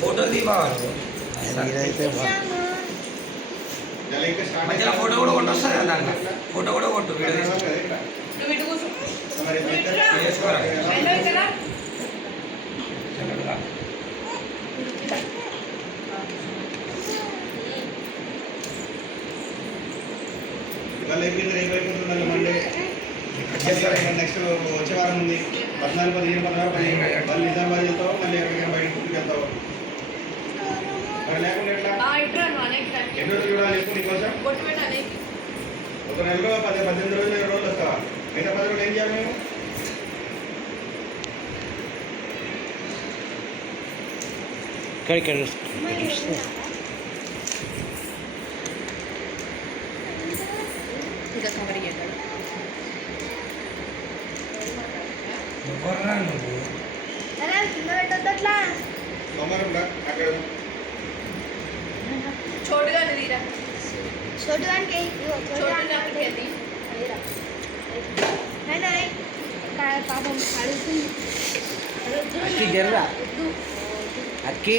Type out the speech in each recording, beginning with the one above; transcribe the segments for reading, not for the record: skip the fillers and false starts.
Photo తీవాలి మధ్యలో photo కూడా కొట్టు వస్తుంది కదా దాంట్లో ఫోటో కూడా కొట్టు వీడియో చేసుకోరా మండే నెక్స్ట్ వచ్చే వారం ఉంది 14, 15, 16, 17 మళ్ళీ నిజామాబాద్ వెళ్తావు, మళ్ళీ ఎక్కడికైనా బయటకు ఊరికి వెళ్తావు. మరి లేకుండా ఎట్లా ఎన్ని రోజులు చూడాలి ఎక్కువ నీకోసం? ఒక నెలలో 18 రోజులు 20 రోజులు వస్తావా? మిగతా 10 రోజులు ఏం చేయాలి మేము? సోమవారం అక్కడ పాపం అడుగుతుంది అక్కి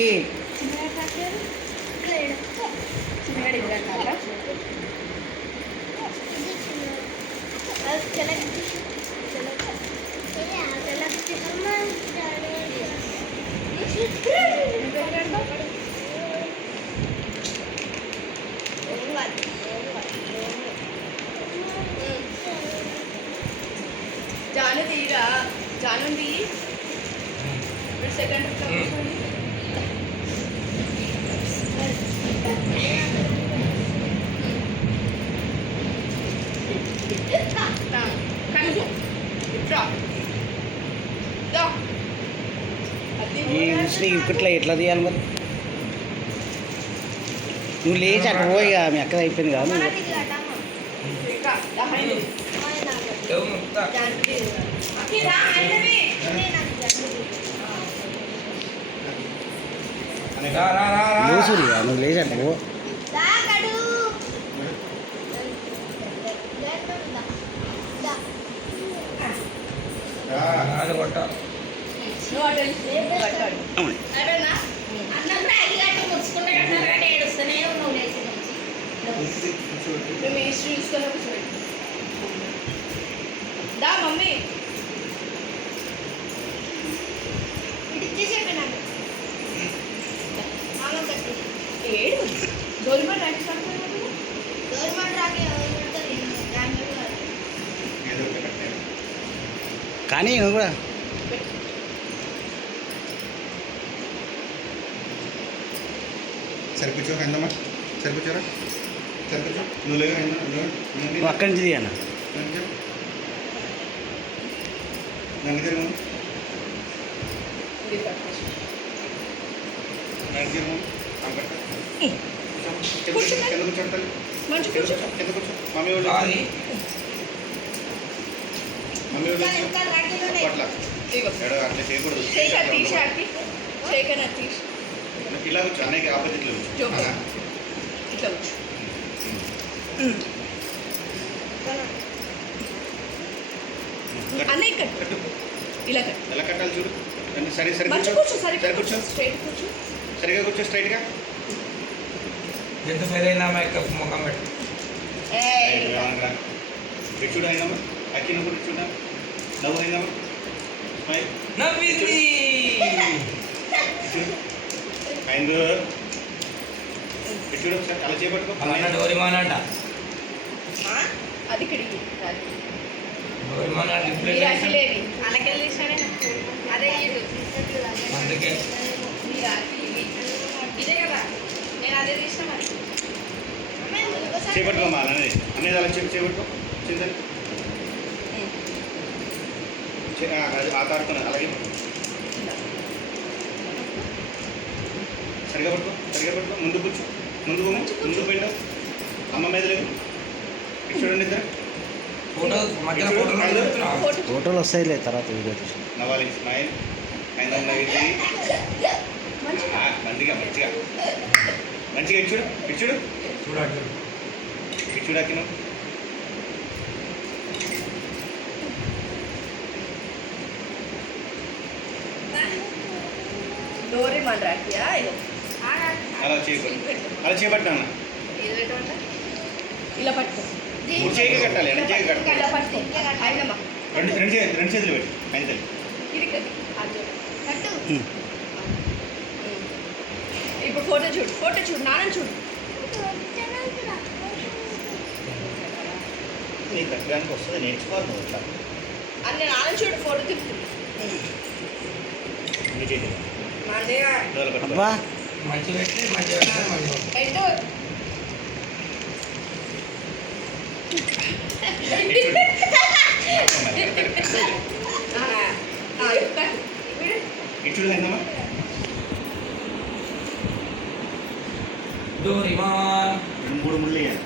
జాను తీరా జాను తీ సెకండ్ ఇప్పట్లో ఎట్లా తీయాలి మరి? నువ్వు లేచి అక్కడ పోయి మీ అక్కడ అయిపోయింది కదా. సూర్య నువ్వు లేచి అక్కడ పో. దా మమ్మీ ఏడు గవర్నమెంట్ కానీ నువ్వు కూడా సరికూర్చో అయిందమ్మా, సరికూర్చోరా, సరికూర్చో. నువ్వు లేవు నువ్వు అక్కడి నుంచి దిగాను. ఇలా వచ్చు అన్నయ్యకి ఆపోజిట్లో ఇట్లా వచ్చు అన్నయ్య కట్టు ఇలా కట్టు ఎలా కట్టాలి చూడు. సరే సరే కూర్చో సరే కూర్చో స్ట్రైట్ కూర్చో సరిగా కూర్చో స్ట్రైట్గా. ఎంత ఫెయిల్ అయినా మేకప్ ముఖం పెట్టి చూడు అయినామా అక్కి నువ్వు కూడా చూడా నవ్వు అయినామా స్మైల్ నవ్వింది అయిందో చూడు ఒకసారి అలా చేపట్టుకో. అలా డోరిమాన్ అంట అది కిడికి డోరిమాన్ అదే అందుకే ఇదే కదా నేను అదే తీసిన మరి చేపట్టుకోమా అనేది అనేది అలా చెప్పి చేపట్టుకో చింతని ఆ తాడుతున్నది అలాగే సరిగా పట్టుకో సరిగా పట్టుకో. ముందు కూర్చో ముందు ముందు పెట్టావు అమ్మ మీద లేదు. ఇటు చూడండి ఇద్దరు ఫోటో మధ్యలో ఫోటోలు వస్తాయిలే తర్వాత వీడియో తీసి. నవ్వాలి స్మైల్ ఐదమ్మ ఇది మంచిగా మంచిగా మంచిగా మంచిగా ఇచ్చుడు ఇచ్చుడు చూడండి ఇచ్చుడు అక్కిన డోరేమాన్ రాకియా ఇది అలా చేయకూడదు అలా చేపట్టినా ఇది పెట్టమంట ఇలా పట్టుకో మూడు చేయికి కట్టాలి రెండు చేయికి ఇలా కట్టాలి పట్టుకో అయినమ్మా రెండు చేతులు పెట్టి ఆయన తల్లి ఇది అది పట్టు ఇప్పుడు ఫోటో చూడు నాన్న చూడు నీకు కట్టడానికి వస్తుంది నేర్చుకోవాలి నువ్వు ఇట్లా అన్నీ నాన్న చూడు ఫోటో తిప్పుతుంది నీ చేతి మంచిగా అబ్బా మంచిగా పెట్టి మంచిగా పెడితే మంచిగా ఉంటుంది. పెట్టు ఇచ్చుడు అయిందమ్మా డోరేమాన్ మూడు ముళ్ళు వేయాలి